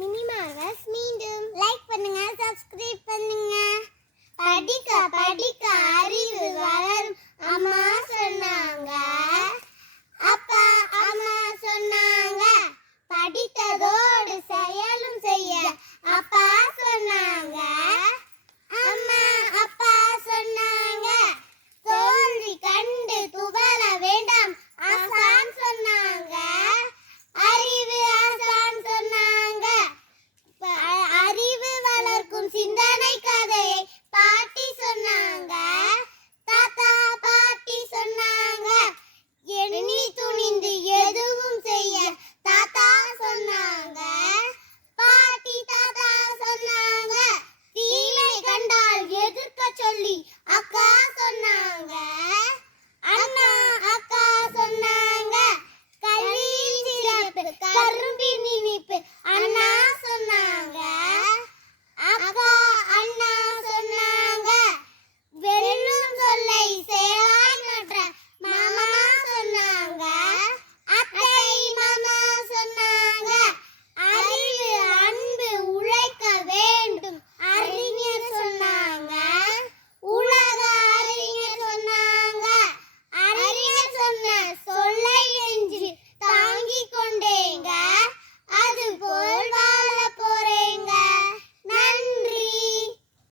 மினிமாவஸ் மீண்டும் லைக் பண்ணுங்க, சப்ஸ்கிரைப் பண்ணுங்க. படிக்க படிக்க அறிவு வளரும் அம்மா சொன்னாங்க. அப்பா அம்மா சொன்னாங்க. படித்ததோ